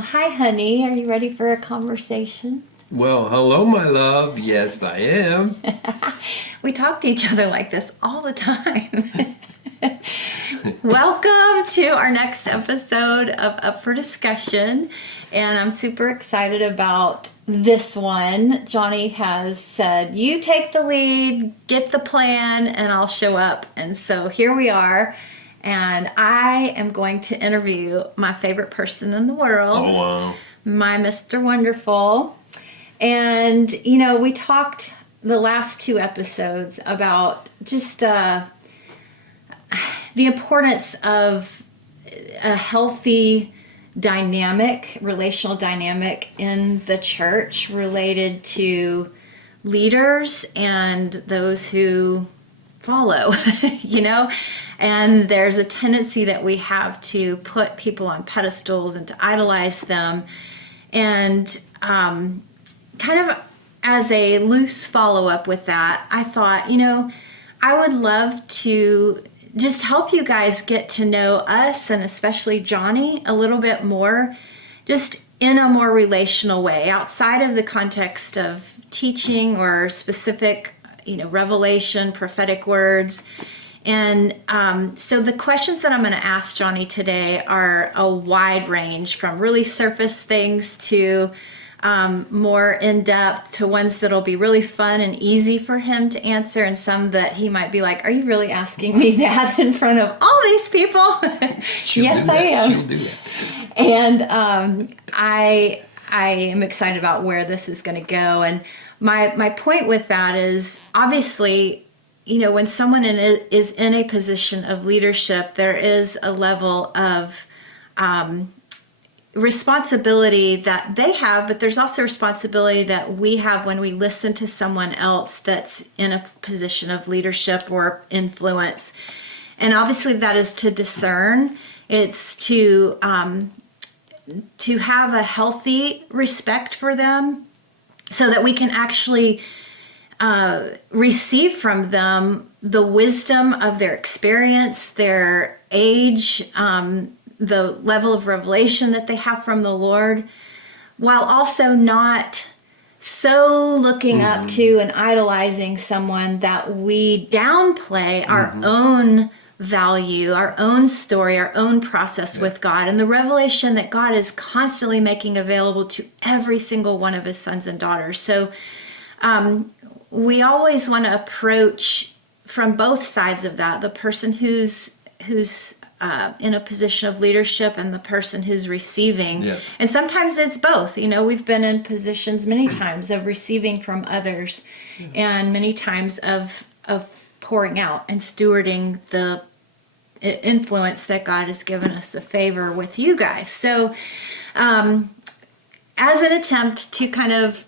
Well, hi, honey. Are you ready for a conversation? Well, hello, my love. Yes, I am. We talk to each other like this all the time. Welcome to our next episode of Up for Discussion. And I'm super excited about this one. Johnny has said, you take the lead, get the plan, and I'll show up. And so here we are. And I am going to interview my favorite person in the world, Oh, wow. my Mr. Wonderful. And, we talked the last two episodes about just the importance of a healthy dynamic, relational dynamic in the church related to leaders and those who follow, and there's a tendency that we have to put people on pedestals and to idolize them. And kind of as a loose follow-up with that, I thought, I would love to just help you guys get to know us, and especially Johnny, a little bit more, just in a more relational way, outside of the context of teaching or specific, revelation, prophetic words. And so the questions that I'm going to ask Johnny today are a wide range, from really surface things to more in-depth, to ones that'll be really fun and easy for him to answer, and some that he might be like, are you really asking me that in front of all these people? Yes, I am. She'll do that. And I am excited about where this is going to go. And my point with that is, obviously, when someone is in a position of leadership, there is a level of responsibility that they have, but there's also responsibility that we have when we listen to someone else that's in a position of leadership or influence. And obviously that is to discern. It's to have a healthy respect for them so that we can actually receive from them the wisdom of their experience, their age, the level of revelation that they have from the Lord, while also not so looking up to and idolizing someone that we downplay our own value, our own story, our own process with God, and the revelation that God is constantly making available to every single one of his sons and daughters. So we always want to approach from both sides of that, the person who's in a position of leadership and the person who's receiving. Yeah. And sometimes it's both. We've been in positions many times of receiving from others, and many times of pouring out and stewarding the influence that God has given us, the favor with you guys. So as an attempt to kind of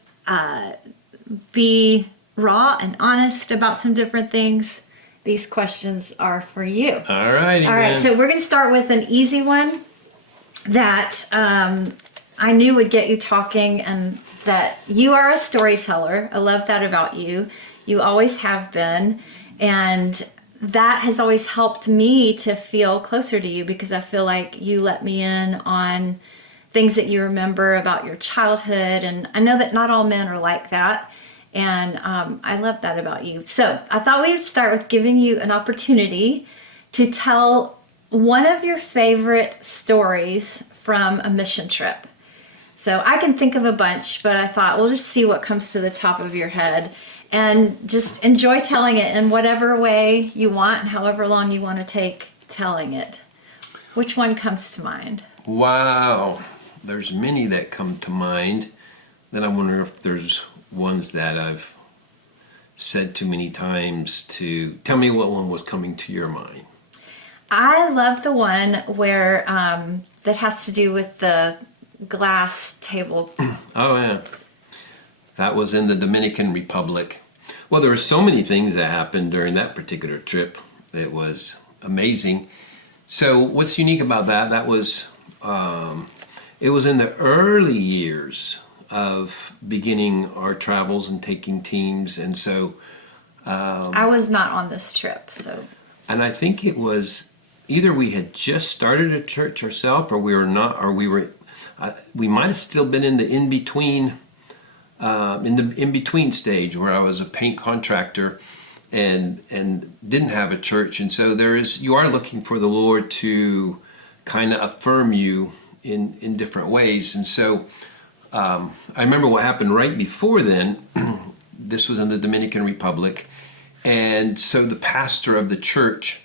be raw and honest about some different things, these questions are for you. All righty. All right, so we're going to start with an easy one that I knew would get you talking, and that you are a storyteller. I love that about you. You always have been, and that has always helped me to feel closer to you, because I feel like you let me in on things that you remember about your childhood, and I know that not all men are like that. And I love that about you. So I thought we'd start with giving you an opportunity to tell one of your favorite stories from a mission trip. So I can think of a bunch, but I thought we'll just see what comes to the top of your head, and just enjoy telling it in whatever way you want, and however long you want to take telling it. Which one comes to mind? Wow. There's many that come to mind. Then I wonder if there's ones that I've said too many times to tell me what one was coming to your mind. I love the one where that has to do with the glass table. Oh, yeah. That was in the Dominican Republic. Well, there were so many things that happened during that particular trip. It was amazing. So what's unique about that? That was, it was in the early years of beginning our travels and taking teams. And so I was not on this trip, so. And I think it was either we had just started a church ourselves, or we were not, or we were, we might have still been in the in between stage where I was a paint contractor and didn't have a church. And so you are looking for the Lord to kind of affirm you in different ways. And so I remember what happened right before then. This was in the Dominican Republic. And so the pastor of the church,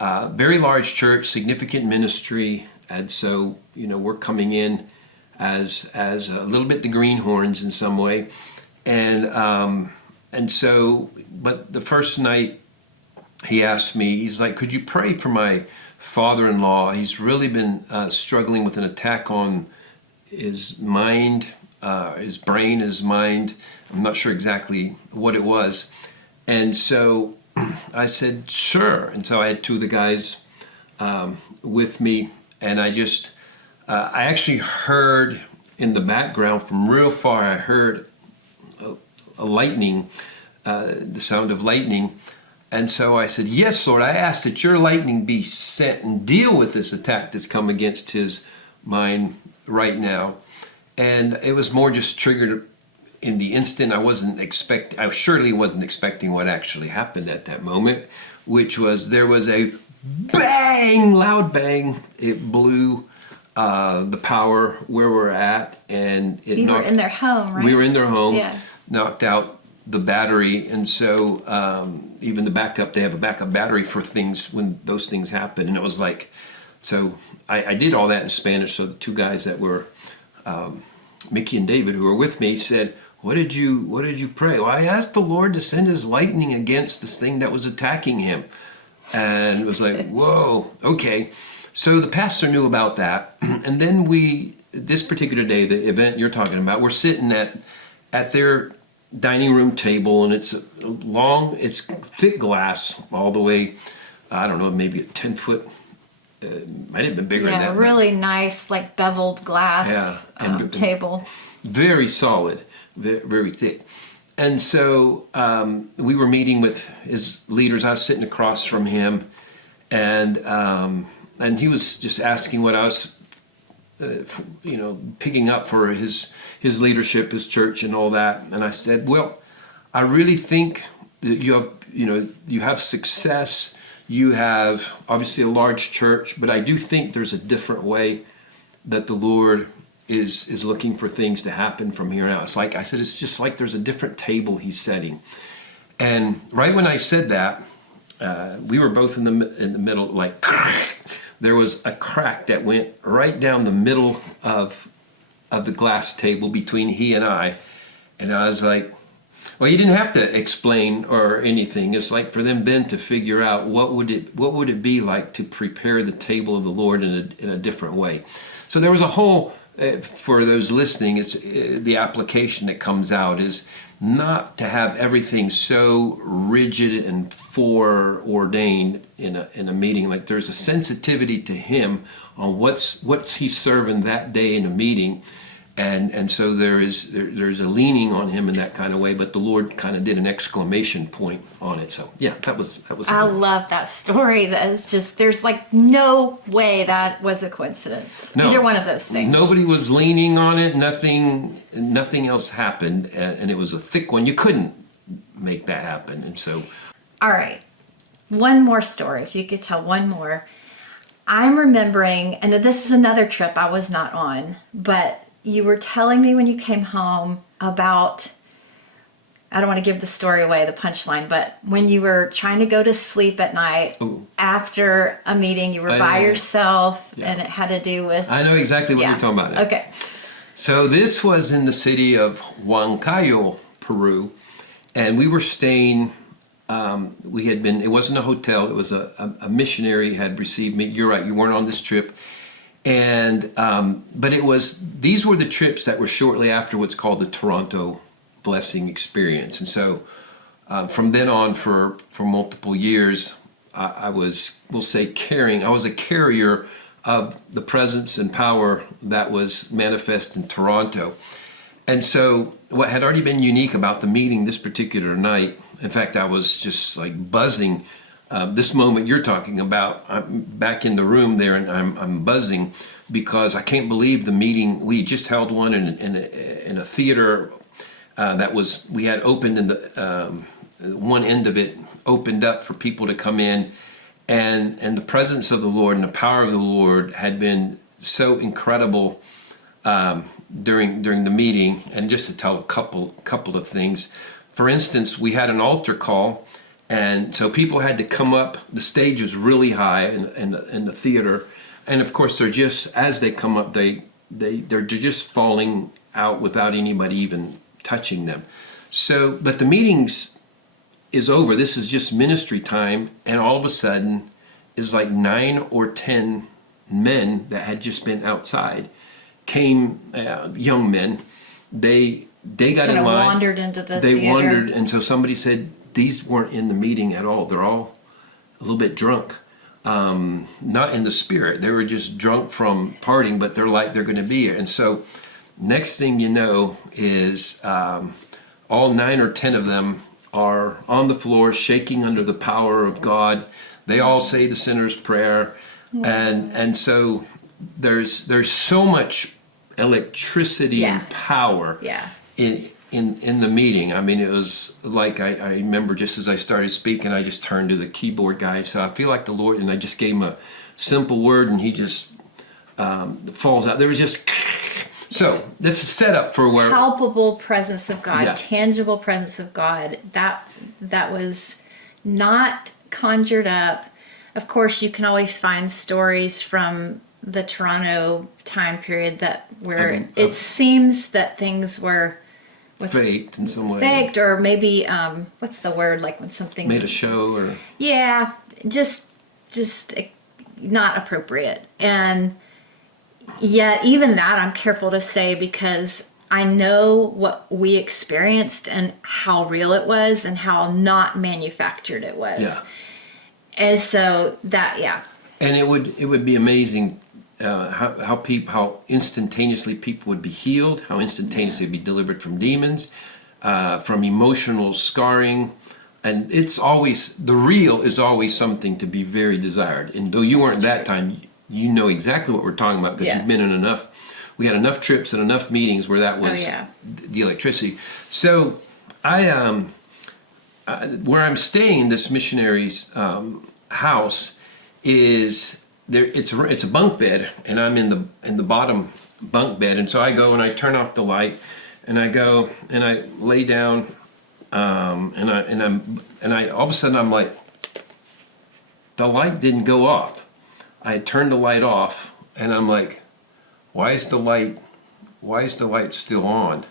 very large church, significant ministry. And so, we're coming in as a little bit the greenhorns in some way. And so, but the first night he asked me, he's like, could you pray for my father-in-law? He's really been struggling with an attack on his mind, his brain, his mind. I'm not sure exactly what it was. And so I said, sure. And so I had two of the guys with me, and I actually heard in the background from real far, I heard a lightning, the sound of lightning. And so I said, yes, Lord, I ask that your lightning be sent and deal with this attack that's come against his mind right now. And it was more just triggered in the instant. I surely wasn't expecting what actually happened at that moment, which was there was a bang, loud bang. It blew the power where we're at, and You were in their home, right? We were in their home, Yeah. knocked out the battery, and so even the backup, they have a backup battery for things when those things happen. And it was like, so I did all that in Spanish. So the two guys that were Mickey and David, who were with me, said, what did you pray? Well, I asked the Lord to send his lightning against this thing that was attacking him. And it was like, whoa, okay. So the pastor knew about that. And then this particular day, the event you're talking about, we're sitting at their dining room table, and it's thick glass all the way, I don't know, maybe a 10-foot, might have been bigger than that. Yeah, really nice, like beveled glass table. Very solid, very thick. And so we were meeting with his leaders. I was sitting across from him, and he was just asking what I was, picking up for his leadership, his church, and all that. And I said, well, I really think that you have success. You have obviously a large church, but I do think there's a different way that the Lord is looking for things to happen from here out. It's like I said, it's just like there's a different table he's setting. And right when I said that, we were both in the middle, like there was a crack that went right down the middle of the glass table between he and I. And I was like, well, you didn't have to explain or anything. It's like for them then to figure out what would it be like to prepare the table of the Lord in a different way. So there was a whole, for those listening, it's the application that comes out is not to have everything so rigid and foreordained in a meeting. Like there's a sensitivity to him on what's he serving that day in a meeting. And so there's a leaning on him in that kind of way, but the Lord kind of did an exclamation point on it. So yeah, that was. I love that story. That is just, there's like no way that was a coincidence. No, either one of those things. Nobody was leaning on it. Nothing else happened, and it was a thick one. You couldn't make that happen, and so. All right, one more story. If you could tell one more. I'm remembering, and this is another trip I was not on, but you were telling me when you came home about, I don't want to give the story away, the punchline, but when you were trying to go to sleep at night after a meeting, you were by yourself, and it had to do with... I know exactly what you're talking about now. Okay. So this was in the city of Huancayo, Peru, and we were staying, it wasn't a hotel, it was a missionary had received me. You're right, you weren't on this trip. And but these were the trips that were shortly after what's called the Toronto Blessing Experience. And so from then on for multiple years, I was a carrier of the presence and power that was manifest in Toronto. And so what had already been unique about the meeting this particular night, in fact, I was just like buzzing. This moment you're talking about, I'm back in the room there and I'm buzzing. because I can't believe the meeting. We just held one in a theater that was, we had opened in the one end of it opened up for people to come in, and the presence of the Lord and the power of the Lord had been so incredible during the meeting. And just to tell a couple of things, for instance, we had an altar call, and so people had to come up. The stage was really high in the theater, and of course they're just, as they come up, they're just falling out without anybody even touching them. So, but the meetings is over. This is just ministry time, and all of a sudden, is like 9 or 10 men that had just been outside came, young men. They got Kind in of line. wandered into the They theater. wandered, and so somebody said these weren't in the meeting at all. They're all a little bit drunk, not in the spirit. They were just drunk from partying, but they're like they're going to be here. And so, next thing you know is all 9 or 10 of them are on the floor, shaking under the power of God. They all say the sinner's prayer, and so there's so much electricity Yeah. and power Yeah. in the meeting. I mean, it was like I remember just as I started speaking, I just turned to the keyboard guy. So I feel like the Lord, and I just gave him a simple word, and he just falls out. There was just so this is set up for where Palpable presence of God, Yeah. tangible presence of God. That was not conjured up. Of course, you can always find stories from the Toronto time period where it seems that things were faked in some way. faked, or maybe what's the word, like when something's Made a show or just not appropriate. And yet even that I'm careful to say, because I know what we experienced and how real it was and how not manufactured it was. Yeah. And so that, And it would be amazing how instantaneously people would be healed, how instantaneously be delivered from demons, from emotional scarring. And it's always, the real is always something to be very desired. And though you weren't that time, you know exactly what we're talking about, because you've been in enough. We had enough trips and enough meetings where that was the electricity. So where I'm staying, this missionary's house is there. It's a bunk bed, and I'm in the bottom bunk bed. And so I go and I turn off the light, and I go and I lay down, and I all of a sudden I'm like, the light didn't go off. I had turned the light off, and I'm like, why is the light still on?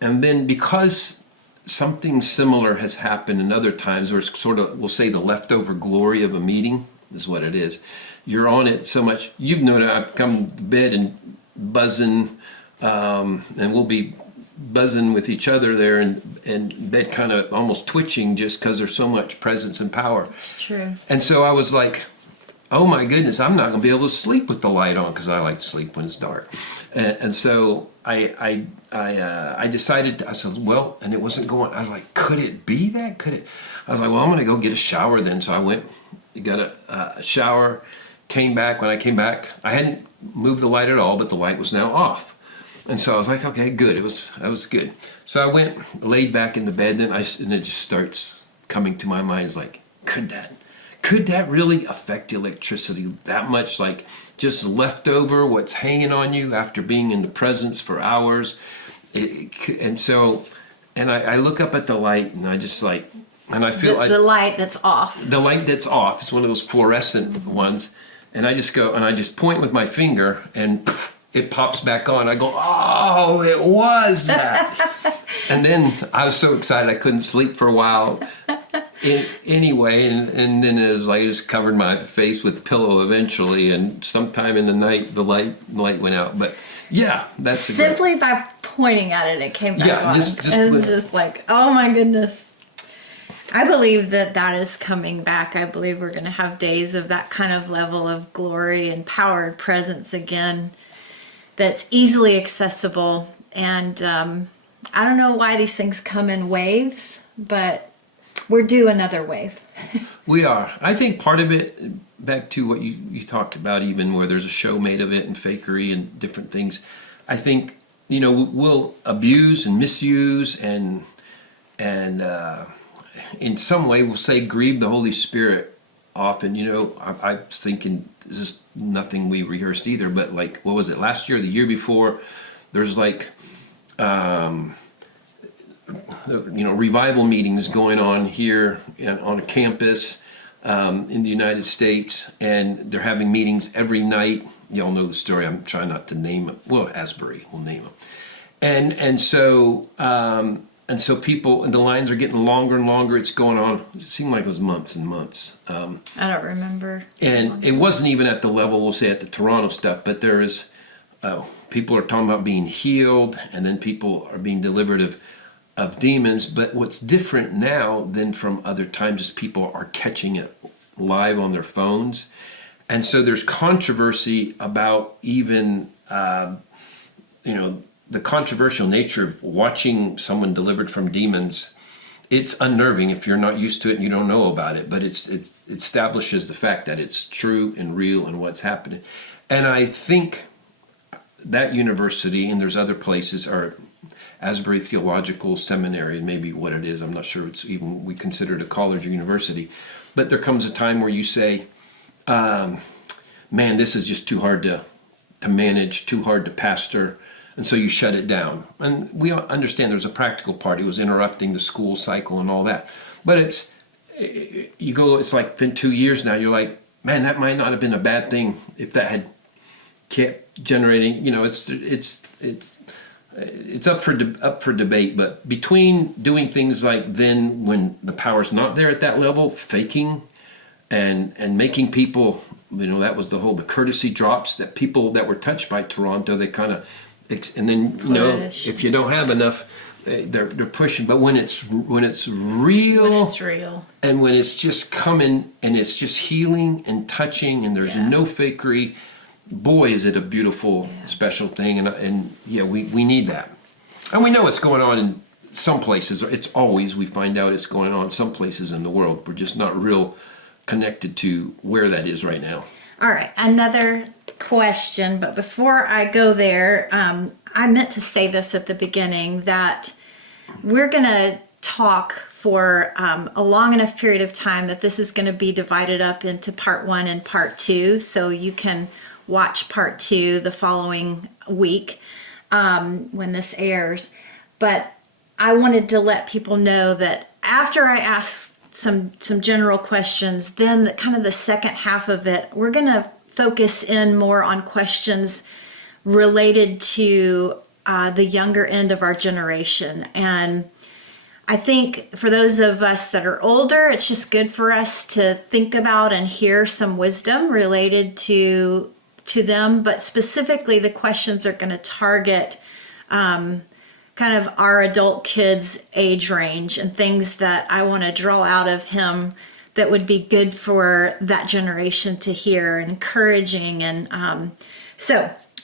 And then, because something similar has happened in other times, or it's sort of, we'll say, the leftover glory of a meeting is what it is. You're on it so much. You've noticed I've come to bed and buzzing, and we'll be buzzing with each other there, and bed kind of almost twitching just because there's so much presence and power. it's true. And so I was like, oh my goodness, I'm not going to be able to sleep with the light on, because I like to sleep when it's dark. And so I decided, I said, well, and it wasn't going, I was like, could it be that? Could it? I was like, well, I'm going to go get a shower then. So I went, got a shower, came back. When I came back, I hadn't moved the light at all, but the light was now off. And so I was like, okay, good. That was good. So I went, laid back in the bed, and it just starts coming to my mind. It's like, could that really affect electricity that much? Like, just left over what's hanging on you after being in the presence for hours. And I look up at the light, and I just like, and I feel The light that's off. the light that's off. It's one of those fluorescent ones. And I just go, and I just point with my finger, and it pops back on. I go, oh, it was that. And then I was so excited I couldn't sleep for a while. Anyway, and then it was like, I just covered my face with a pillow eventually, and sometime in the night the light went out. But yeah, that's Simply by pointing at it, it came back on. just It's just like, oh my goodness. I believe that is coming back. I believe we're going to have days of that kind of level of glory and power and presence again, that's easily accessible. And I don't know why these things come in waves, but we're due another wave. We are. I think part of it, back to what you talked about, even where there's a show made of it and fakery and different things. I think, we'll abuse and misuse and in some way we'll say grieve the Holy Spirit often. I was thinking, this is nothing we rehearsed either, but like, what was it, last year or the year before? There's like, revival meetings going on here on a campus in the United States, and they're having meetings every night. Y'all know the story. I'm trying not to name it. Well, Asbury, we'll name them. And so people, and the lines are getting longer and longer. It's going on. It seemed like it was months and months. I don't remember. And it wasn't even at the level, we'll say, at the Toronto stuff, but there is, people are talking about being healed, and then people are being delivered of demons. But what's different now than from other times is people are catching it live on their phones. And so there's controversy about even, the controversial nature of watching someone delivered from demons. It's unnerving if you're not used to it and you don't know about it, but it establishes the fact that it's true and real and what's happening. And I think that university, and there's other places, are Asbury Theological Seminary, maybe what it is, I'm not sure it's even, we consider it a college or university. But there comes a time where you say, man, this is just too hard to manage, too hard to pastor. And so you shut it down. And we understand there's a practical part. It was interrupting the school cycle and all that. But it's like been 2 years now. You're like, man, that might not have been a bad thing if that had kept generating. It's up for debate. But between doing things like then when the power's not there at that level, faking and making people, that was the courtesy drops that people that were touched by Toronto, they kind of. And then if you don't have enough, they're pushing. But when it's real, and when it's just coming and it's just healing and touching, and there's no fakery, boy, is it a beautiful, special thing. And we need that, and we know it's going on in some places. We find out it's going on in some places in the world. We're just not real connected to where that is right now. All right, another question, but before I go there, I meant to say this at the beginning, that we're going to talk for a long enough period of time that this is going to be divided up into part 1 and part 2, so you can watch part 2 the following week when this airs. But I wanted to let people know that after I ask some general questions, then the second half of it, we're going to focus in more on questions related to the younger end of our generation. And I think for those of us that are older, it's just good for us to think about and hear some wisdom related to them. But specifically, the questions are going to target kind of our adult kids' age range and things that I want to draw out of him that would be good for that generation to hear, encouraging. And all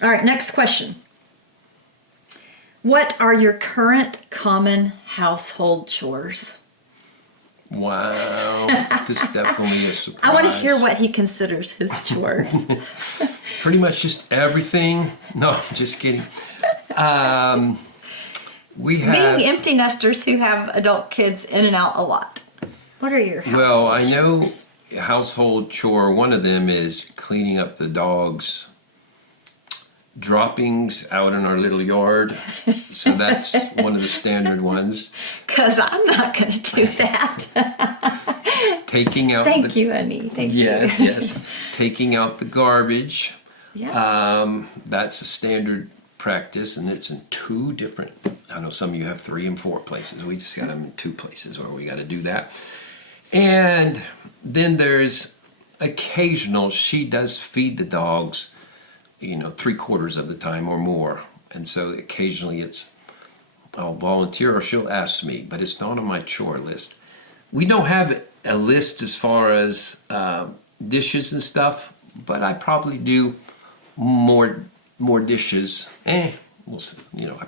right, next question. What are your current common household chores? Wow, this is definitely a surprise. I want to hear what he considers his chores. Pretty much just everything. No, just kidding. We have being empty nesters who have adult kids in and out a lot. What are your household Well, I know chores? household chore, one of them is cleaning up the dogs' droppings out in our little yard. So that's one of the standard ones. Because I'm not going to do that. Taking out Thank you, honey. Thank you. Yes. Taking out the garbage. Yeah. That's a standard practice, and it's in 2 different, I know some of you have 3 and 4 places. We just got them in 2 places where we got to do that. And then there's occasional, she does feed the dogs, 3/4 of the time or more. And so occasionally I'll volunteer or she'll ask me, but it's not on my chore list. We don't have a list as far as dishes and stuff, but I probably do more dishes. I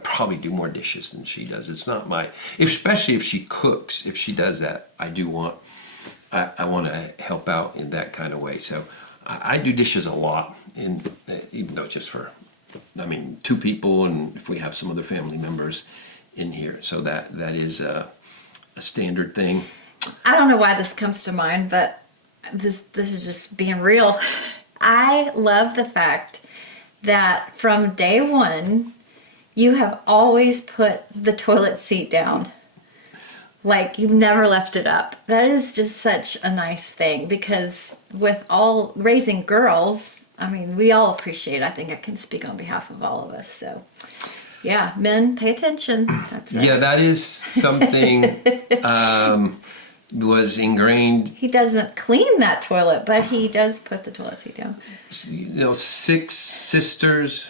probably do more dishes than she does. It's not especially if she cooks, if she does that, I do want I want to help out in that kind of way. So I do dishes a lot, even though it's just for, I mean, 2 people, and if we have some other family members in here. So that is a standard thing. I don't know why this comes to mind, but this is just being real. I love the fact that from day one, you have always put the toilet seat down. Like, you've never left it up. That is just such a nice thing, because with all raising girls, I mean, we all appreciate, I think I can speak on behalf of all of us. So, yeah, men, pay attention. That's it. Yeah, that is something was ingrained. He doesn't clean that toilet, but he does put the toilet seat down. 6 sisters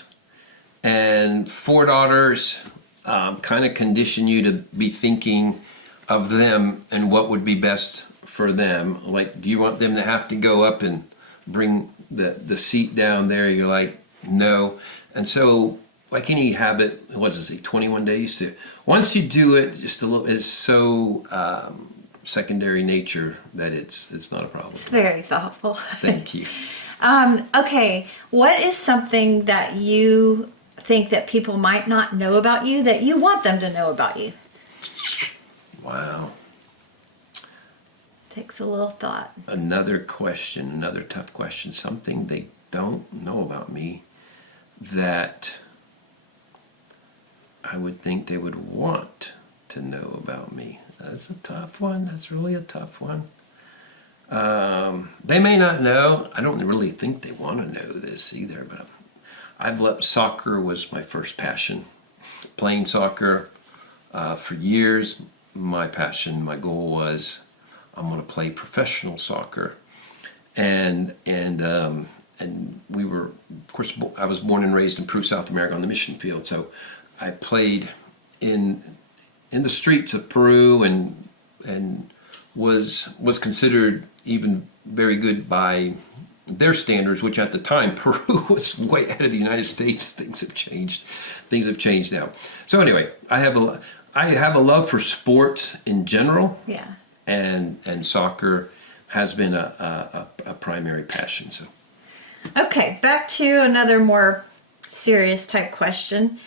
and 4 daughters kind of condition you to be thinking of them and what would be best for them. Like, do you want them to have to go up and bring the seat down there? You're like, no. And so, like any habit, what does it say, 21 days? Once you do it, just a little, it's so secondary nature that it's not a problem. It's very thoughtful. Thank you. Okay, what is something that you think that people might not know about you that you want them to know about you? Wow. Takes a little thought. Another question, another tough question. Something they don't know about me that I would think they would want to know about me. That's a tough one. That's really a tough one. They may not know. I don't really think they want to know this either, but soccer was my first passion. Playing soccer for years. My passion, my goal was, I'm going to play professional soccer, and we were, of course, I was born and raised in Peru, South America, on the mission field. So I played in the streets of Peru, and was considered even very good by their standards, which at the time Peru was way ahead of the United States. Things have changed. Things have changed now. So anyway, I have a love for sports in general. Yeah. And soccer has been a primary passion. So. Okay, back to another more serious type question.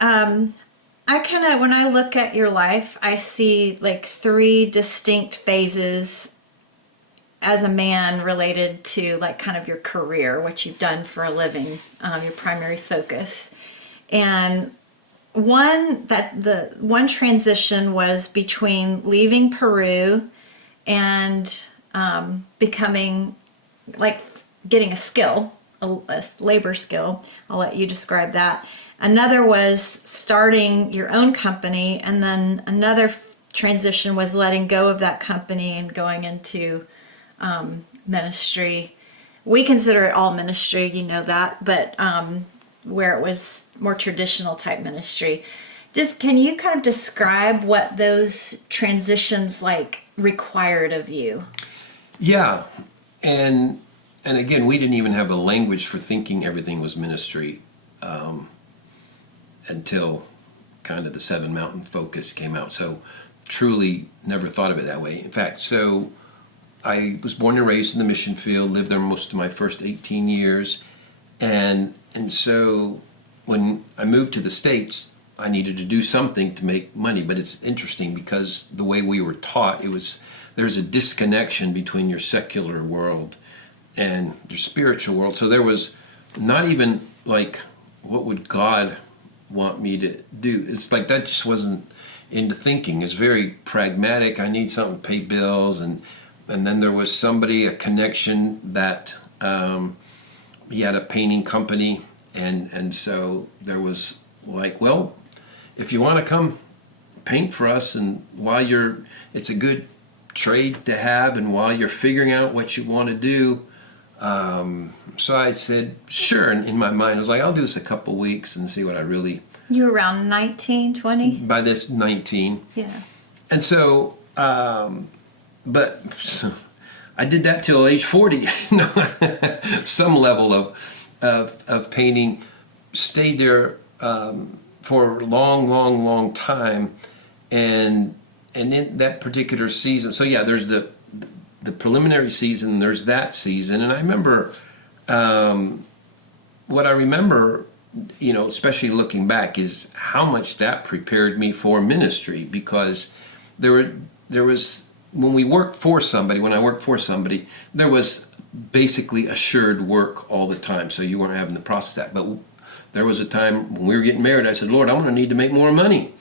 When I look at your life, I see like 3 distinct phases as a man related to like kind of your career, what you've done for a living, your primary focus. And the one transition was between leaving Peru and becoming, like, getting a skill, a labor skill. I'll let you describe that. Another was starting your own company, and then another transition was letting go of that company and going into ministry. We consider it all ministry, you know that, but where it was more traditional type ministry. Can you kind of describe what those transitions like required of you? Yeah, and again, we didn't even have a language for thinking everything was ministry until kind of the 7 Mountain focus came out. So truly never thought of it that way. In fact, so I was born and raised in the mission field, lived there most of my first 18 years, and so when I moved to the States, I needed to do something to make money. But it's interesting because the way we were taught, there's a disconnection between your secular world and your spiritual world. So there was not even like, what would God want me to do? It's like that just wasn't into thinking. It's very pragmatic. I need something to pay bills, and then there was a connection that he had a painting company, and so there was like, well, if you want to come paint for us, and it's a good trade to have, and while you're figuring out what you want to do, so I said sure, and in my mind I was like, I'll do this a couple weeks and see what I really. You were around 19, 20? By this 19. Yeah. And so but I did that till age 40. Some level of painting. Stayed there for a long time, and in that particular season. So yeah, there's the preliminary season, there's that season. And I remember, what I remember, especially looking back, is how much that prepared me for ministry, because there was, when I worked for somebody, there was basically assured work all the time. So you weren't having to process that. But there was a time when we were getting married, I said, Lord, I'm going to need to make more money.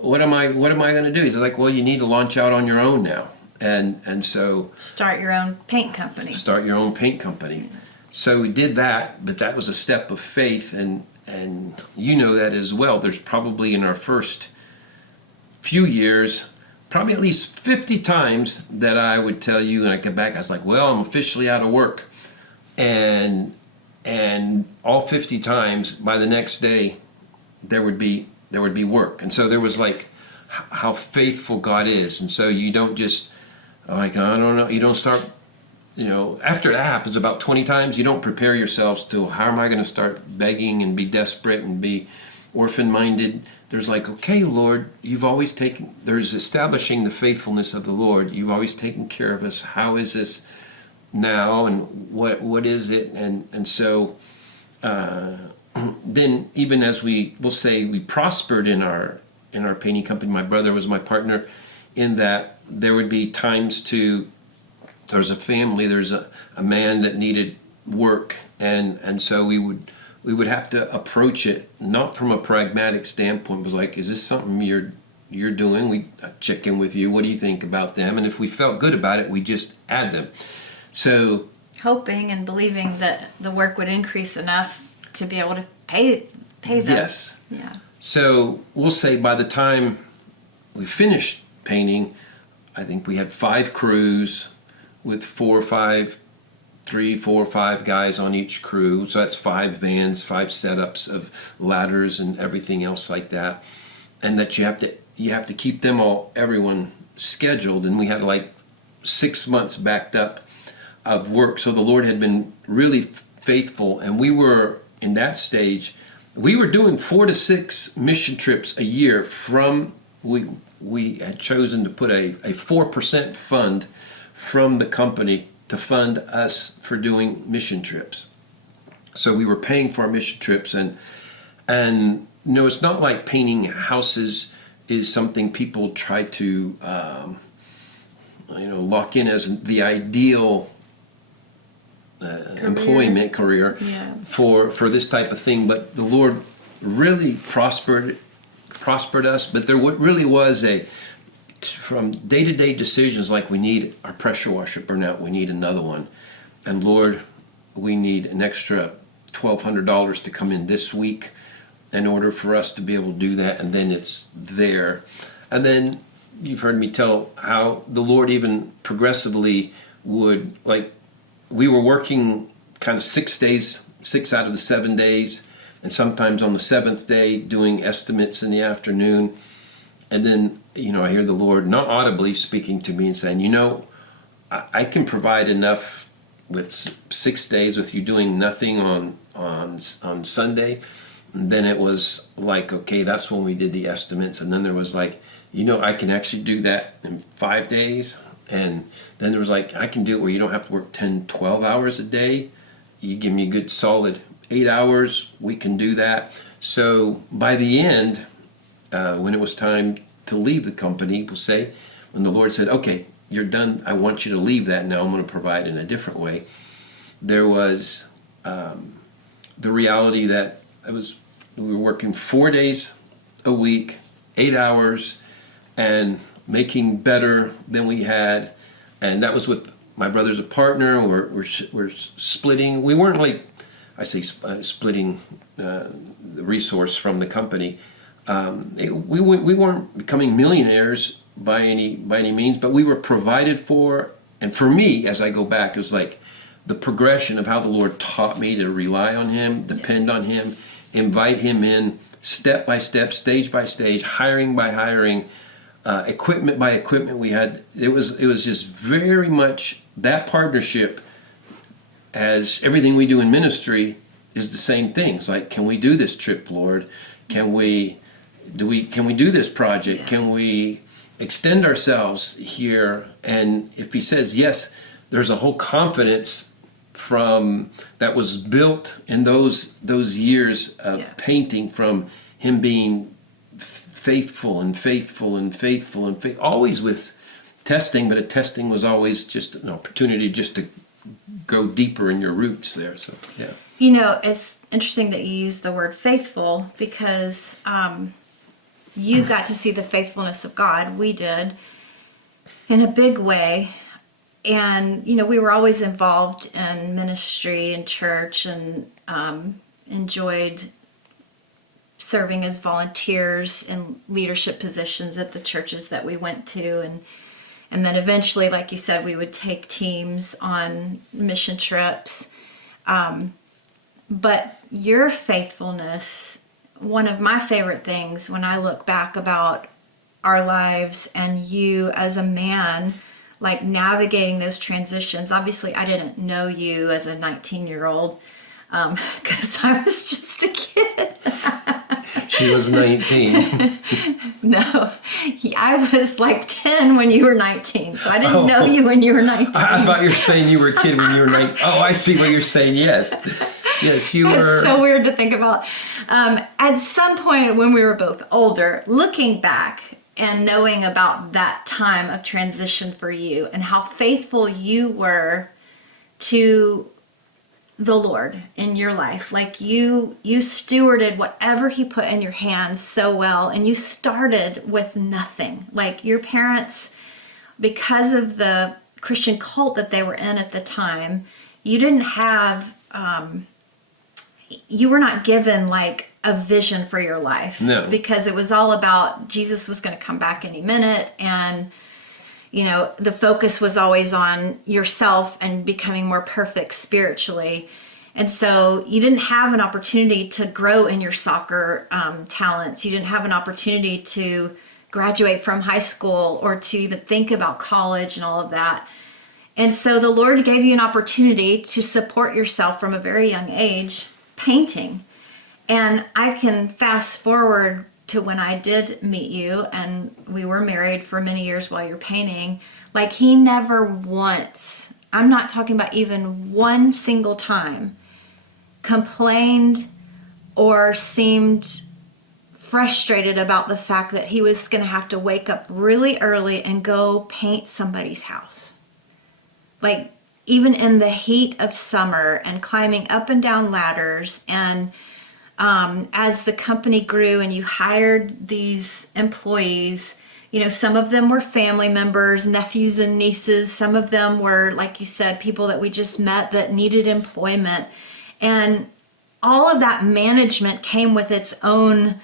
What am I going to do? He's like, well, you need to launch out on your own now. And so Start your own paint company. start your own paint company. So we did that, but that was a step of faith, and you know that as well. There's probably in our first few years, probably at least 50 times that I would tell you, and I get back, I was like, well, I'm officially out of work. And all 50 times, by the next day, there would be work. And so there was like how faithful God is. And so you don't just, like, I don't know, you don't start, after that happens about 20 times, you don't prepare yourselves to, how am I going to start begging and be desperate and be orphan-minded? There's like, okay, Lord, there's establishing the faithfulness of the Lord. You've always taken care of us. How is this now? And what is it? And so then even as we'll say we prospered in our painting company, my brother was my partner in that. There would be times there's a family, there's a man that needed work, and so we would have to approach it not from a pragmatic standpoint. It was like, is this something you're doing? We check in with you. What do you think about them? And if we felt good about it, we just add them. So Hoping and believing that the work would increase enough to be able to pay them. yes. Yeah. So we'll say by the time we finished painting, I think we had 5 crews with 4 or 5 guys on each crew. So that's 5 vans, 5 setups of ladders and everything else like that. And that you have to keep everyone scheduled. And we had like 6 months backed up of work. So the Lord had been really faithful, and we were in that stage. We were doing 4 to 6 mission trips a year. We had chosen to put a 4% fund from the company to fund us for doing mission trips. So we were paying for our mission trips, and it's not like painting houses is something people try to lock in as the ideal employment career for this type of thing. But the Lord really prospered us. But there really was from day-to-day decisions, like we need our pressure washer burn out, we need another one, and Lord, we need an extra $1,200 to come in this week in order for us to be able to do that, and then it's there. And then you've heard me tell how the Lord even progressively would, like, we were working kind of 6 days, 6 out of the 7 days, and sometimes on the 7th day doing estimates in the afternoon. And then, I hear the Lord not audibly speaking to me and saying, I can provide enough with 6 days with you doing nothing on Sunday. And then it was like, okay, that's when we did the estimates. And then there was like, I can actually do that in 5 days. And then there was like, I can do it where you don't have to work 10, 12 hours a day. You give me a good solid 8 hours, we can do that. So by the end, when it was time to leave the company, we'll say, when the Lord said, okay, you're done, I want you to leave that now, I'm going to provide in a different way. There was the reality that we were working 4 days a week, 8 hours, and making better than we had. And that was with my brother's a partner. We're splitting. We weren't like, I say splitting the resource from the company. We weren't becoming millionaires by any means, but we were provided for. And for me, as I go back, it was like the progression of how the Lord taught me to rely on Him, depend on Him, invite Him in, step by step, stage by stage, hiring by hiring, equipment by equipment. We had it was just very much that partnership. As everything we do in ministry is the same things. Like, can we do this trip, Lord? Can we do this project? Can we? extend ourselves here, and if he says yes, there's a whole confidence from that was built in those years of painting, from him being faithful and faithful and faithful and always with testing, but a testing was always just an opportunity just to go deeper in your roots there. So yeah. It's interesting that you use the word faithful, because you got to see the faithfulness of God. We did, in a big way. And, we were always involved in ministry and church, and enjoyed serving as volunteers in leadership positions at the churches that we went to. And then eventually, like you said, we would take teams on mission trips. But your faithfulness, one of my favorite things when I look back about our lives and you as a man, like navigating those transitions. Obviously, I didn't know you as a 19-year-old because I was just a kid. She was 19. No, I was like 10 when you were 19, so I didn't know you when you were 19. I thought you were saying you were a kid when you were 19. Oh, I see what you're saying. Yes. Yes, you were. It's so weird to think about. At some point when we were both older, looking back and knowing about that time of transition for you and how faithful you were to the Lord in your life. Like you stewarded whatever he put in your hands so well, and you started with nothing. Like your parents, because of the Christian cult that they were in at the time, you didn't have, you were not given like a vision for your life. No. Because it was all about Jesus was going to come back any minute, and the focus was always on yourself and becoming more perfect spiritually. And so you didn't have an opportunity to grow in your soccer talents. You didn't have an opportunity to graduate from high school or to even think about college and all of that. And so the Lord gave you an opportunity to support yourself from a very young age painting. And I can fast forward to when I did meet you and we were married for many years while you're painting. Like he never once, I'm not talking about even one single time, complained or seemed frustrated about the fact that he was going to have to wake up really early and go paint somebody's house. Like even in the heat of summer and climbing up and down ladders, and as the company grew and you hired these employees, some of them were family members, nephews and nieces. Some of them were, like you said, people that we just met that needed employment. And all of that management came with its own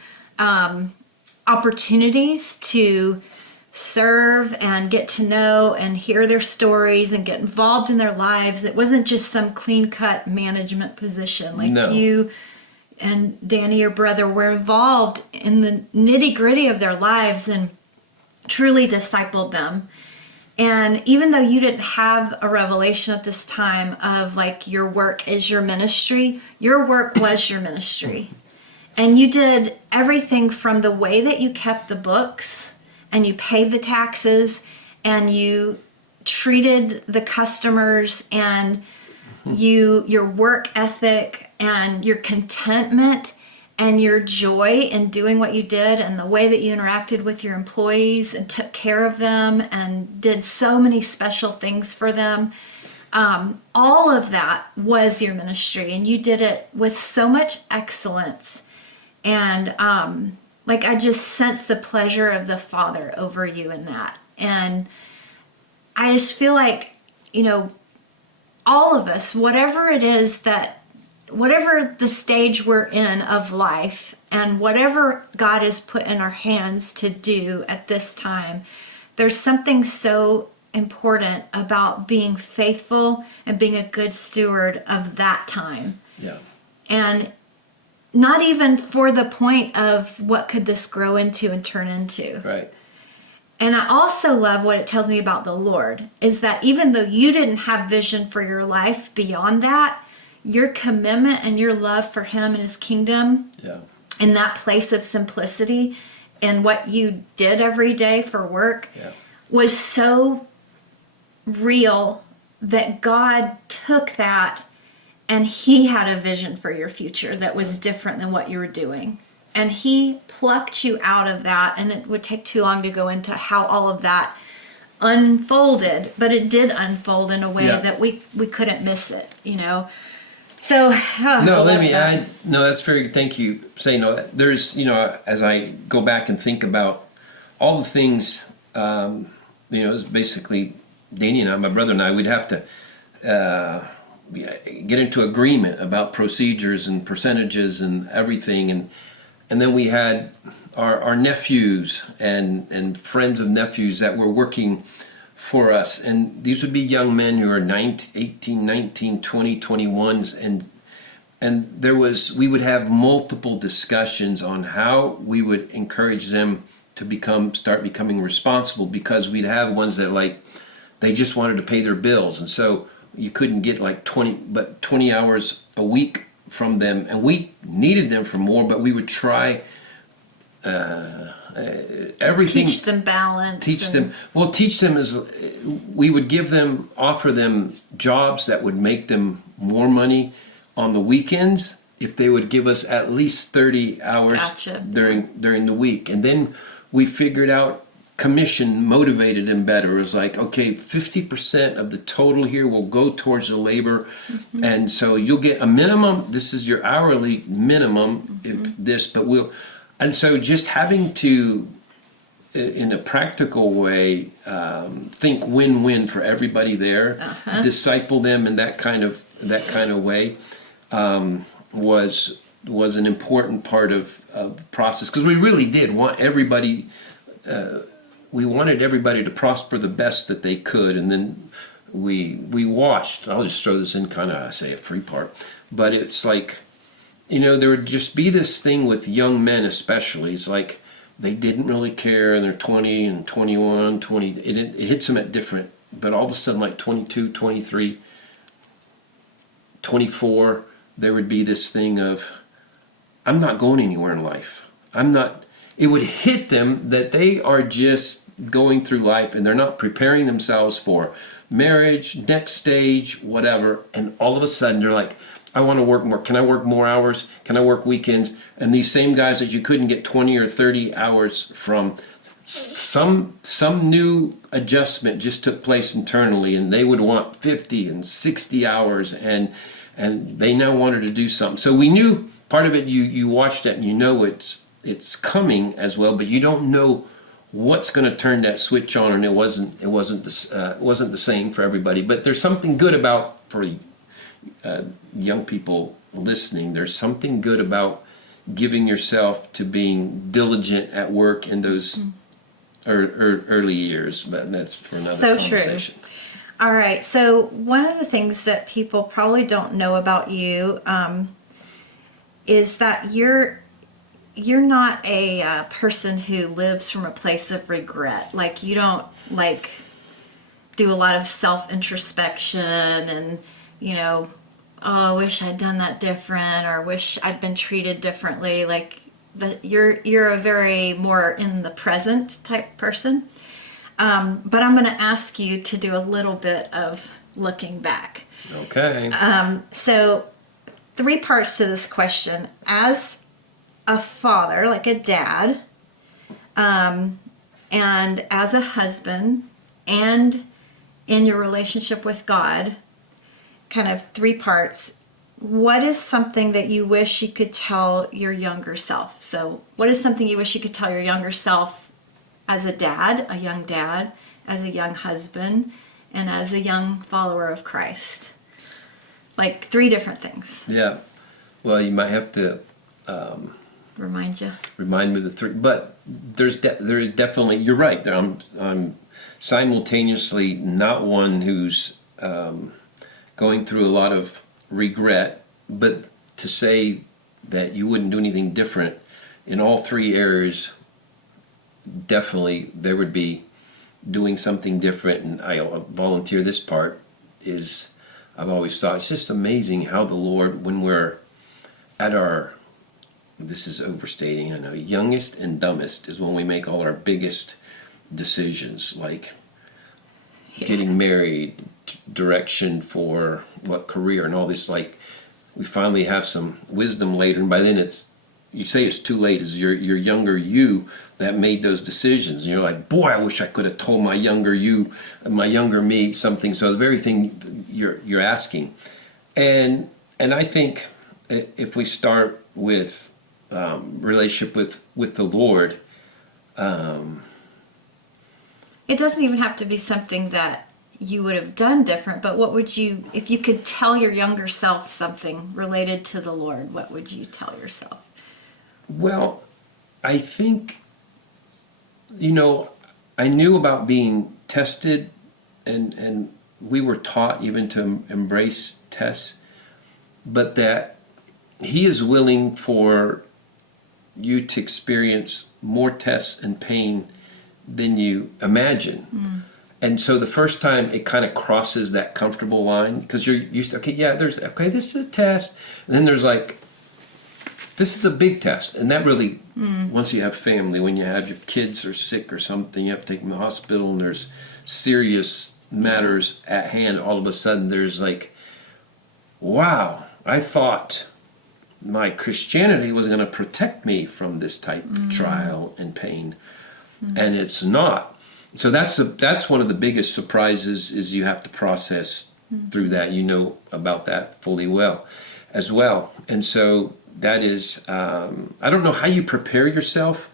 opportunities to serve and get to know and hear their stories and get involved in their lives. It wasn't just some clean-cut management position. Like No. You and Danny, your brother, were involved in the nitty-gritty of their lives and truly discipled them. And even though you didn't have a revelation at this time of like your work is your ministry, your work was your ministry. And you did everything from the way that you kept the books and you paid the taxes and you treated the customers, and your work ethic and your contentment and your joy in doing what you did, and the way that you interacted with your employees and took care of them and did so many special things for them. All of that was your ministry, and you did it with so much excellence. And like I just sense the pleasure of the Father over you in that. And I just feel like, all of us, whatever it is whatever the stage we're in of life and whatever God has put in our hands to do at this time, there's something so important about being faithful and being a good steward of that time. Yeah. And not even for the point of what could this grow into and turn into. Right. And I also love what it tells me about the Lord, is that even though you didn't have vision for your life beyond that, your commitment and your love for him and his kingdom, Yeah. in that place of simplicity, and what you did every day for work Yeah. was so real that God took that and he had a vision for your future that was different than what you were doing. And he plucked you out of that, and it would take too long to go into how all of that unfolded, but it did unfold in a way Yeah. that we couldn't miss it, you know. So I No, love let me that. add. No, that's very. Thank you for saying no. There's, as I go back and think about all the things, it's basically Danny and I, my brother and I, we'd have to get into agreement about procedures and percentages and everything, and then we had our nephews and friends of nephews that were working for us, and these would be young men who are 19, 18, 19, 20, 21s, and we would have multiple discussions on how we would encourage them to start becoming responsible, because we'd have ones that, like, they just wanted to pay their bills, and so you couldn't get like 20 hours a week from them, and we needed them for more, but we would try everything. Teach them balance. Teach them is, we would offer them jobs that would make them more money on the weekends if they would give us at least 30 hours Gotcha. during the week. And then we figured out commission motivated them better. It was like, okay, 50% of the total here will go towards the labor. Mm-hmm. And so you'll get a minimum. This is your hourly minimum, mm-hmm. And so just having to, in a practical way, think win-win for everybody there, uh-huh. disciple them in that kind of way, was an important part of the process, because we really did want everybody. We wanted everybody to prosper the best that they could, and then we watched. I'll just throw this in, kind of, I say a free part, but it's like, there would just be this thing with young men, especially. It's like they didn't really care, and they're 20 and 21, 20. It hits them at different, but all of a sudden, like 22, 23, 24, there would be this thing of, I'm not going anywhere in life. It would hit them that they are just going through life and they're not preparing themselves for marriage, next stage, whatever. And all of a sudden they're like, I want to work more. Can I work more hours? Can I work weekends? And these same guys that you couldn't get 20 or 30 hours from, some new adjustment just took place internally, and they would want 50 and 60 hours, and they now wanted to do something. So we knew part of it, you watched it and it's coming as well, but you don't know what's going to turn that switch on, and it wasn't the same for everybody. But there's something good about, for young people listening, there's something good about giving yourself to being diligent at work in those early years, but that's for another conversation. True. All right, so one of the things that people probably don't know about you is that you're not a person who lives from a place of regret. Like, you don't do a lot of self-introspection and, oh, I wish I'd done that different, or wish I'd been treated differently. Like, you're a very more in the present type person. But I'm going to ask you to do a little bit of looking back. Okay. So 3 parts to this question. As a father, like a dad, and as a husband, and in your relationship with God, kind of 3 parts. What is something that you wish you could tell your younger self? So what is something you wish you could tell your younger self as a dad, a young dad, as a young husband, and as a young follower of Christ? Like 3 different things. Yeah. Well, you might have to remind me of the 3. But there is definitely, you're right. I'm simultaneously not one who's going through a lot of regret, but to say that you wouldn't do anything different in all 3 areas, definitely there would be doing something different. And I volunteer this part is, I've always thought it's just amazing how the Lord, when we're at our this is overstating, I know, youngest and dumbest is when we make all our biggest decisions, like getting married, direction for what career, and all this. Like, we finally have some wisdom later, and by then you say it's too late. Is your younger you that made those decisions, and you're like, boy, I wish I could have told my younger me something. So the very thing you're asking, and I think if we start with relationship with the Lord. It doesn't even have to be something that you would have done different, but what would you, if you could tell your younger self something related to the Lord, what would you tell yourself? Well, I think, I knew about being tested, and we were taught even to embrace tests, but that He is willing for you to experience more tests and pain than you imagine. And so the first time it kind of crosses that comfortable line, because you're used to, this is a test. And then there's like, this is a big test. And that really, once you have family, when you have your kids are sick or something, you have to take them to the hospital, and there's serious matters at hand, all of a sudden there's like, wow, I thought my Christianity was going to protect me from this type of trial and pain. And it's not. So that's one of the biggest surprises, is you have to process through that. You know about that fully well as well. And so that is, I don't know how you prepare yourself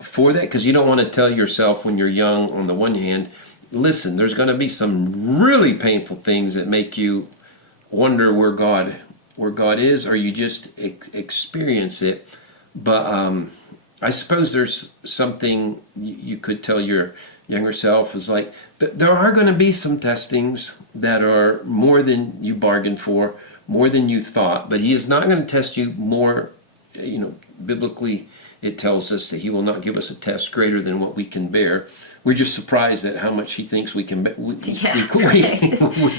for that, because you don't want to tell yourself when you're young, on the one hand, listen, there's going to be some really painful things that make you wonder where God is, or you just experience it. But I suppose there's something you could tell your younger self, is like, there are going to be some testings that are more than you bargained for, more than you thought, but He is not going to test you more. Biblically it tells us that He will not give us a test greater than what we can bear. We're just surprised at how much He thinks we can we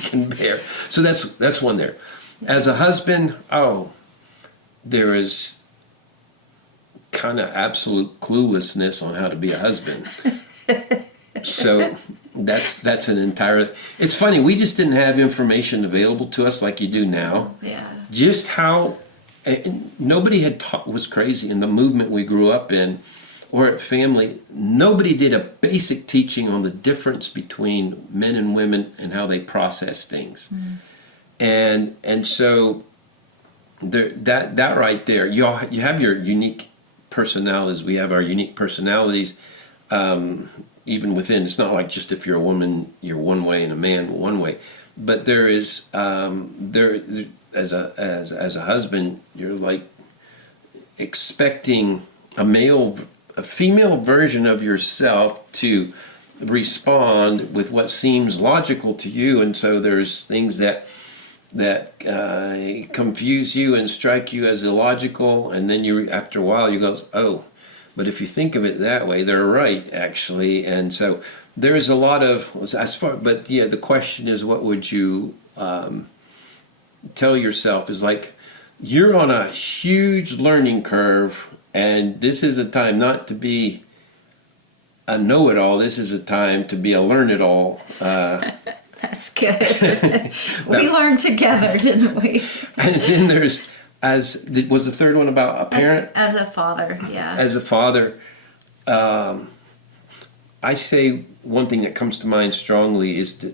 can bear. So that's one there. As a husband, there is kind of absolute cluelessness on how to be a husband. So that's an entire. It's funny, we just didn't have information available to us like you do now. Yeah. Just how nobody had taught, was crazy in the movement we grew up in, or at family. Nobody did a basic teaching on the difference between men and women and how they process things. And so there, that right there, you have your unique personalities. We have our unique personalities, even within. It's not like just if you're a woman you're one way and a man one way, but there is as a husband, you're like expecting a female version of yourself to respond with what seems logical to you, and so there's things that confuse you and strike you as illogical, and then after a while you go, oh, but if you think of it that way, they're right, actually. And so there is a lot of, but yeah, the question is, what would you tell yourself? Is like, you're on a huge learning curve, and this is a time not to be a know-it-all. This is a time to be a learn-it-all. That's good. We learned together, didn't we? And then there's, was the third one about a parent? As a father, yeah. As a father, I say one thing that comes to mind strongly is to,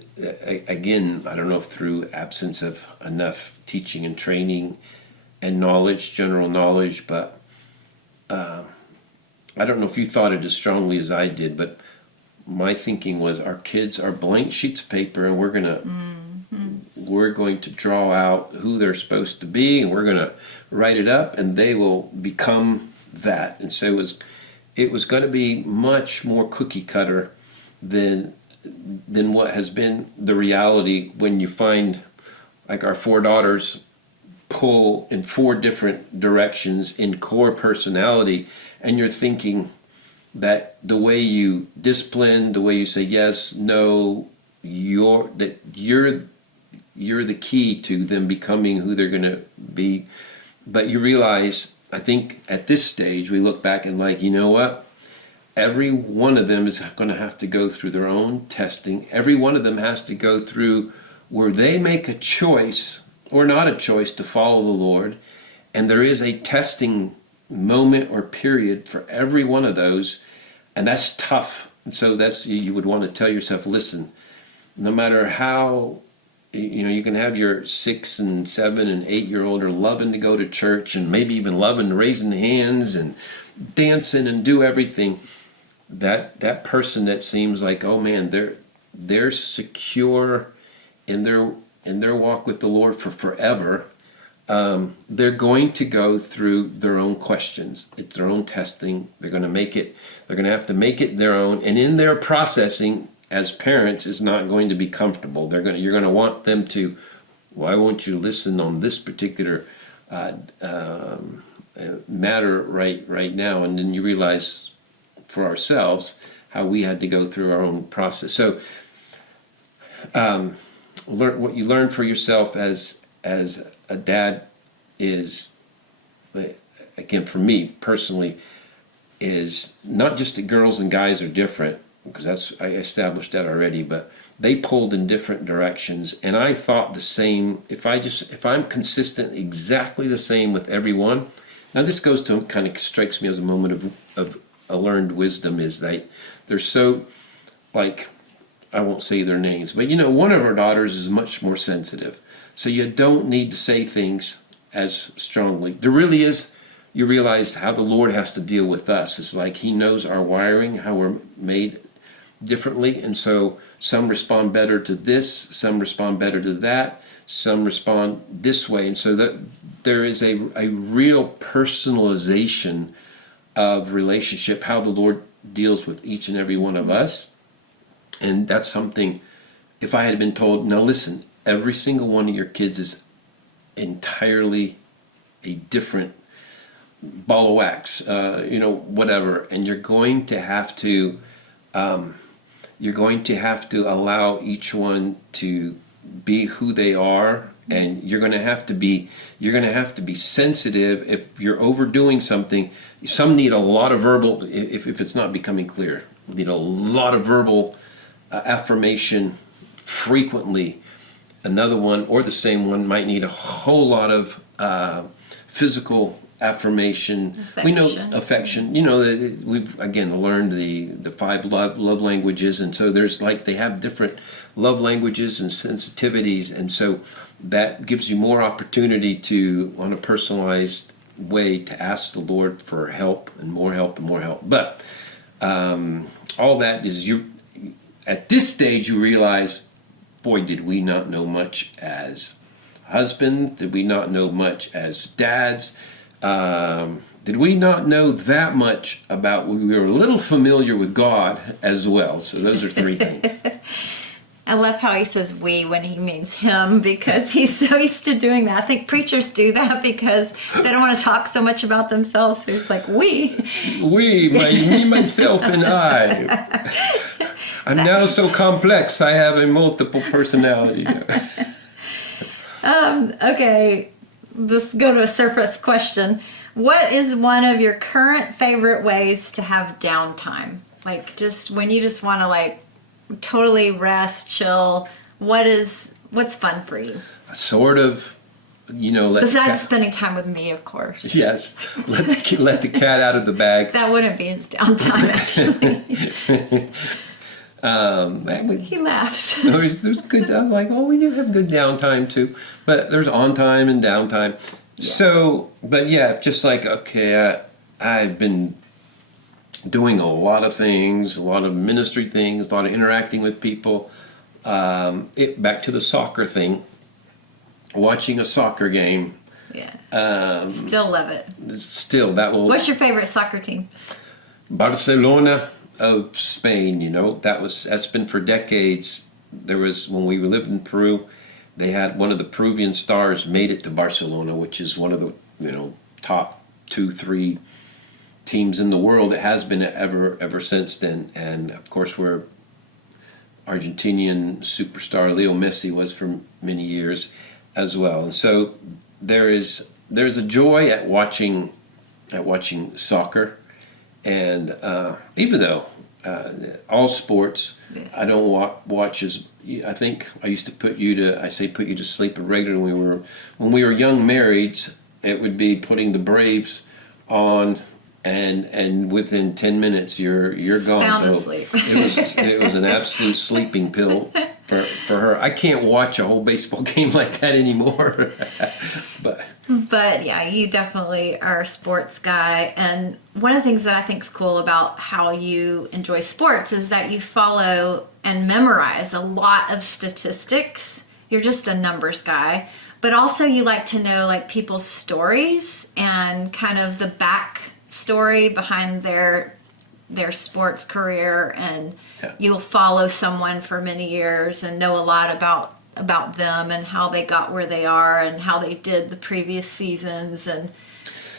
again, I don't know if through absence of enough teaching and training and knowledge, general knowledge, but I don't know if you thought it as strongly as I did, but my thinking was, our kids are blank sheets of paper, and we're going to draw out who they're supposed to be, and we're going to write it up, and they will become that. And so it was going to be much more cookie cutter than what has been the reality, when you find, like, our four daughters pull in four different directions in core personality, and you're thinking that the way you discipline, the way you say yes, no, you're the key to them becoming who they're going to be. But you realize I think at this stage we look back and like, you know what? Every one of them is going to have to go through their own testing. Every one of them has to go through where they make a choice or not a choice to follow the Lord. And there is a testing moment or period for every one of those. And that's tough. And so that's, you would want to tell yourself, listen, no matter how, you can have your 6 and 7 and 8-year-old are loving to go to church and maybe even loving raising hands and dancing and do everything. That person that seems like, oh man, they're secure in their walk with the Lord for forever. They're going to go through their own questions. It's their own testing. They're going to make it. They're going to have to make it their own. And in their processing, as parents, is not going to be comfortable. You're going to want them to. Why won't you listen on this particular matter right now? And then you realize for ourselves how we had to go through our own process. So, what you learn for yourself as a dad is, again, for me personally, is not just that girls and guys are different, because I established that already, but they pulled in different directions, and I thought the same. If I'm consistent, exactly the same with everyone. Now this goes to, kind of strikes me as a moment of a learned wisdom, is that they're so, like, I won't say their names, but one of our daughters is much more sensitive. So you don't need to say things as strongly. There really is, you realize how the Lord has to deal with us. It's like He knows our wiring, how we're made differently. And so some respond better to this, some respond better to that, some respond this way. And so that there is a real personalization of relationship, how the Lord deals with each and every one of us. And that's something, if I had been told, now listen, every single one of your kids is entirely a different ball of wax, whatever, and you're going to have to allow each one to be who they are, and you're going to have to be sensitive. If you're overdoing something, some need a lot of verbal, if it's not becoming clear, need a lot of verbal affirmation frequently. Another one, or the same one, might need a whole lot of physical affirmation. Affection. We know affection. We've again learned the 5 love languages, and so there's they have different love languages and sensitivities, and so that gives you more opportunity to, on a personalized way, to ask the Lord for help and more help and more help. But all that is, you at this stage you realize, boy, did we not know much as husbands? Did we not know much as dads? Did we not know that much about, we were a little familiar with God as well. So those are 3 things. I love how he says we when he means him, because he's so used to doing that. I think preachers do that because they don't want to talk so much about themselves. So it's like we. We, me, myself, and I. I'm now so complex, I have a multiple personality. Okay, let's go to a surface question. What is one of your current favorite ways to have downtime? Like, just when you just want to totally rest, chill. What's fun for you? Sort of, besides spending time with me, of course. Yes, let the cat out of the bag. That wouldn't be his downtime, actually. He laughs. There's good. I'm like, we do have good downtime too, but there's on time and downtime. Yeah. So, but yeah, just I've been doing a lot of things, a lot of ministry things, a lot of interacting with people. Back to the soccer thing, watching a soccer game. Yeah. Still love it. Still, that will. What's your favorite soccer team? Barcelona of Spain. That's been for decades. There was, when we lived in Peru, they had one of the Peruvian stars made it to Barcelona, which is one of the top 2-3 teams in the world. It has been ever since then. And of course, where Argentinian superstar Leo Messi was for many years as well. And so there's a joy at watching at watching soccer, and even though all sports, I don't watch as. I think I used to put you to sleep regularly when we were young marrieds. It would be putting the Braves on, and within 10 minutes you're gone. Sound so asleep. it was an absolute sleeping pill for her. I can't watch a whole baseball game like that anymore. But yeah, you definitely are a sports guy. And one of the things that I think is cool about how you enjoy sports is that you follow and memorize a lot of statistics. You're just a numbers guy. But also you like to know like people's stories and kind of the back story behind their sports career, and you'll follow someone for many years and know a lot about them and how they got where they are and how they did the previous seasons, and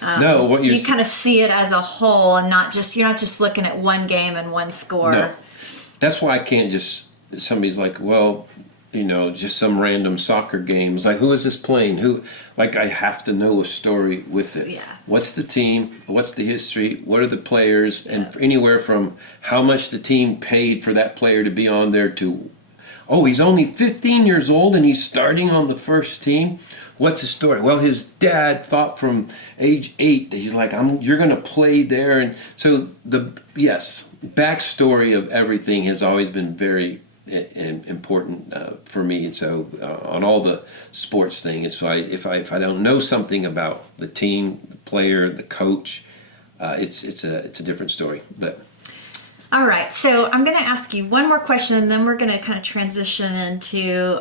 you kind of see it as a whole and you're not just looking at one game and one score. No, that's why I can't just, somebody's like, well, just some random soccer games. Like, who is this playing? Like, I have to know a story with it. Yeah. What's the team? What's the history? What are the players? And anywhere from how much the team paid for that player to be on there to, oh, he's only 15 years old and he's starting on the first team. What's the story? Well, his dad thought from age 8 that he's like, you're going to play there. And so backstory of everything has always been very important for me. And so on all the sports things, if I don't know something about the team, the player, the coach, it's a different story. But all right, so I'm going to ask you one more question, and then we're going to kind of transition into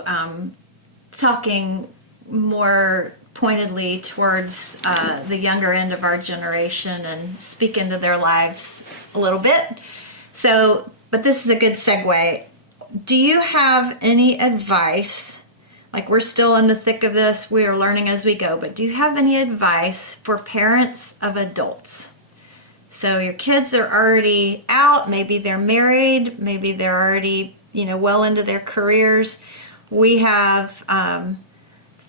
talking more pointedly towards the younger end of our generation and speak into their lives a little bit. So, but this is a good segue. Do you have any advice? Like, we're still in the thick of this, we are learning as we go, but do you have any advice for parents of adults? So your kids are already out, maybe they're married, maybe they're already, well into their careers. We have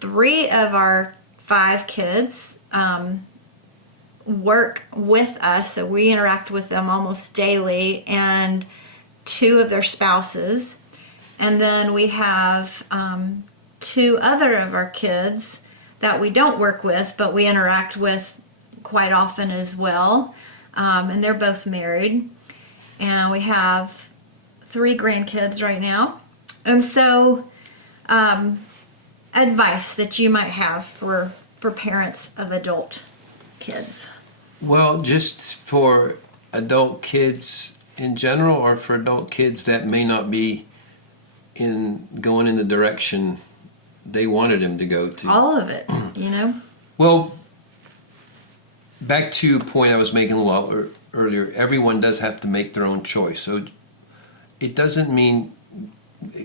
3 of our 5 kids work with us, so we interact with them almost daily, and 2 of their spouses. And then we have 2 other of our kids that we don't work with, but we interact with quite often as well. And they're both married. And we have 3 grandkids right now. And so, advice that you might have for parents of adult kids. well, just for adult kids in general, or for adult kids that may not be going in the direction they wanted him to go to. All of it, Well, back to a point I was making a little earlier, everyone does have to make their own choice. So it doesn't mean,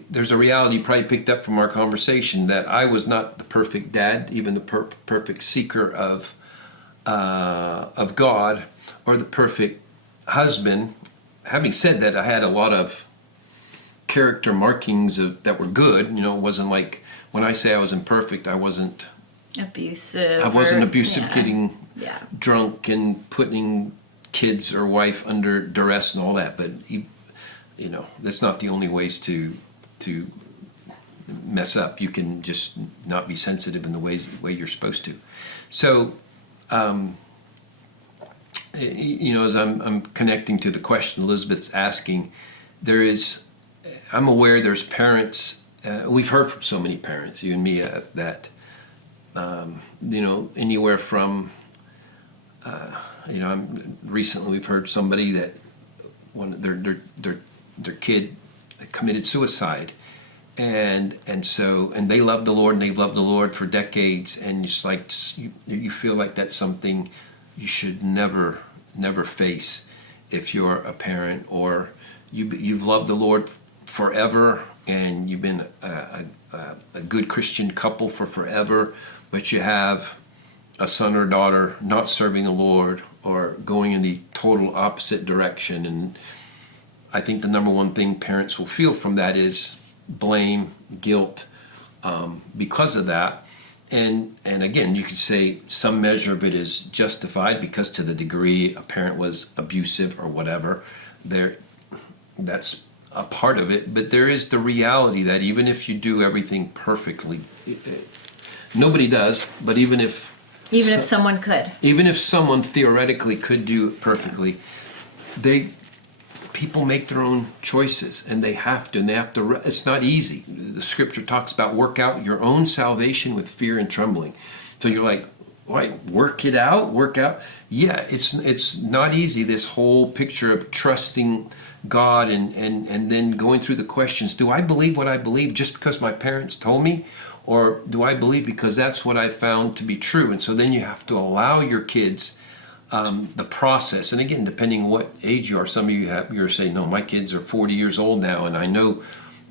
there's a reality you probably picked up from our conversation, that I was not the perfect dad, even the perfect seeker of God, or the perfect husband. Having said that, I had a lot of character markings that were good. It wasn't like, when I say I was imperfect, I wasn't abusive. Getting Yeah. drunk and putting kids or wife under duress and all that. But that's not the only ways to mess up. You can just not be sensitive in the way you're supposed to. So, as I'm connecting to the question Elizabeth's asking, I'm aware there's parents. We've heard from so many parents, you and me, that anywhere from recently we've heard somebody that their kid committed suicide, and they love the Lord, and they've loved the Lord for decades, and it's like you feel like that's something you should never face if you're a parent, or you've loved the Lord forever, and you've been a good Christian couple for forever, but you have a son or daughter not serving the Lord or going in the total opposite direction. And I think the number one thing parents will feel from that is blame, guilt, because of that. And again, you could say some measure of it is justified because to the degree a parent was abusive or whatever, that's a part of it. But there is the reality that even if you do everything perfectly, nobody does, but even if someone could. even if someone theoretically could do it perfectly, people make their own choices, and they have to, it's not easy. The scripture talks about work out your own salvation with fear and trembling. So you're like, why, work out? Yeah, it's not easy, this whole picture of trusting God and then going through the questions. Do I believe what I believe just because my parents told me? Or do I believe because that's what I found to be true? And so then you have to allow your kids the process. And again, depending on what age you are, some of you're saying, no, my kids are 40 years old now, and I know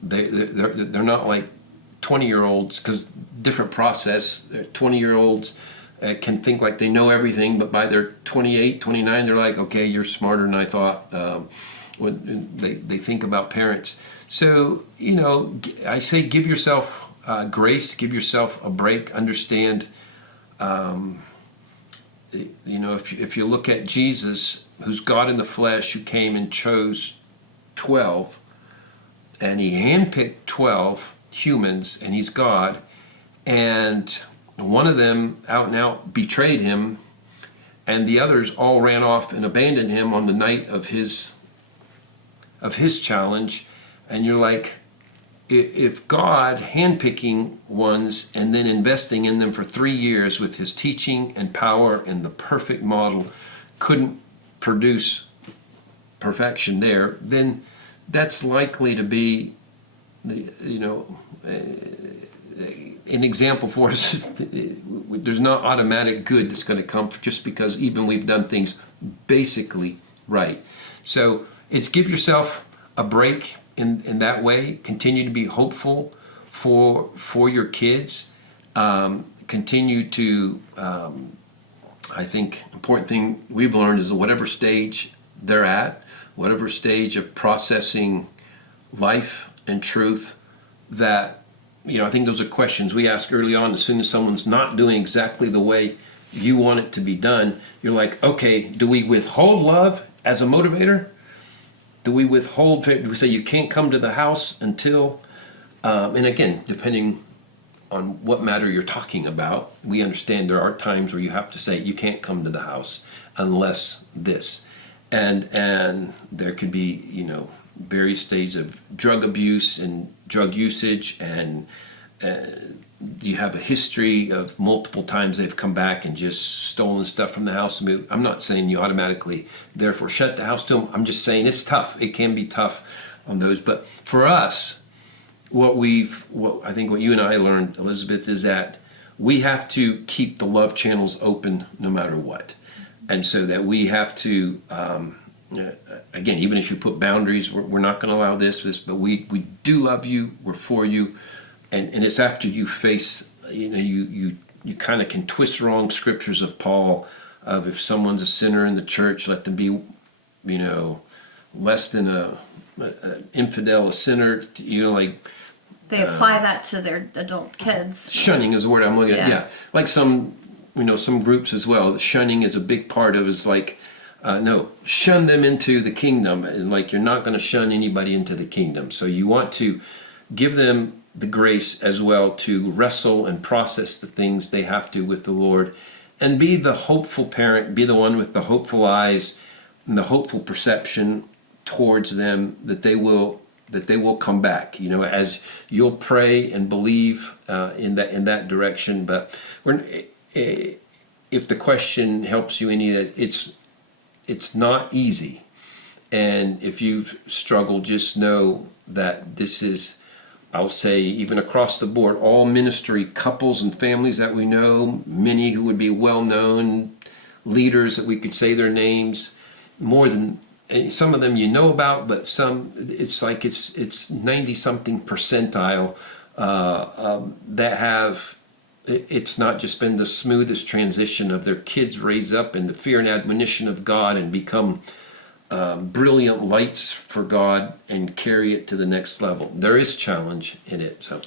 they're not like 20-year-olds, because different process. 20-year-olds can think like they know everything, but by their 28, 29, they're like, okay, you're smarter than I thought. When they think about parents. So, I say give yourself grace, give yourself a break, understand. If you look at Jesus, who's God in the flesh, who came and chose 12, and he handpicked 12 humans, and he's God, and one of them out and out betrayed him, and the others all ran off and abandoned him on the night of his challenge. And you're like, if God handpicking ones and then investing in them for 3 years with his teaching and power and the perfect model couldn't produce perfection there, then that's likely to be, an example for us. There's not automatic good that's going to come just because even we've done things basically right. So it's give yourself a break in that way. Continue to be hopeful for your kids. Continue to, I think, important thing we've learned is that whatever stage they're at, whatever stage of processing life and truth, that, I think those are questions we ask early on. As soon as someone's not doing exactly the way you want it to be done, you're like, okay, do we withhold love as a motivator? Do we withhold, do we say you can't come to the house until, and again, depending on what matter you're talking about, we understand there are times where you have to say you can't come to the house unless this. And there could be, various stages of drug abuse and drug usage, and you have a history of multiple times they've come back and just stolen stuff from the house and moved. I'm not saying you automatically therefore shut the house to them. I'm just saying it's tough. It can be tough on those. But for us, what I think what you and I learned, Elizabeth, is that we have to keep the love channels open no matter what. And so that we have to, again, even if you put boundaries, we're not going to allow this, but we do love you, we're for you. And it's after you face, you kind of can twist wrong scriptures of Paul, of if someone's a sinner in the church, let them be, less than an infidel, a sinner, They apply that to their adult kids. Shunning is the word I'm looking at. Yeah. Like some groups as well. Shunning is a big part of, is like, no, shun them into the kingdom. And like, you're not going to shun anybody into the kingdom. So you want to give them the grace as well to wrestle and process the things they have to with the Lord, and be the hopeful parent, be the one with the hopeful eyes and the hopeful perception towards them that they will come back, as you'll pray and believe in that direction. But if the question helps you any, that it's not easy, and if you've struggled, just know that this is, I'll say, even across the board, all ministry couples and families that we know, many who would be well-known leaders that we could say their names, more than some of them about, but some it's like it's 90-something percentile that have, it's not just been the smoothest transition of their kids raise up in the fear and admonition of God and become brilliant lights for God and carry it to the next level. There is challenge in it. So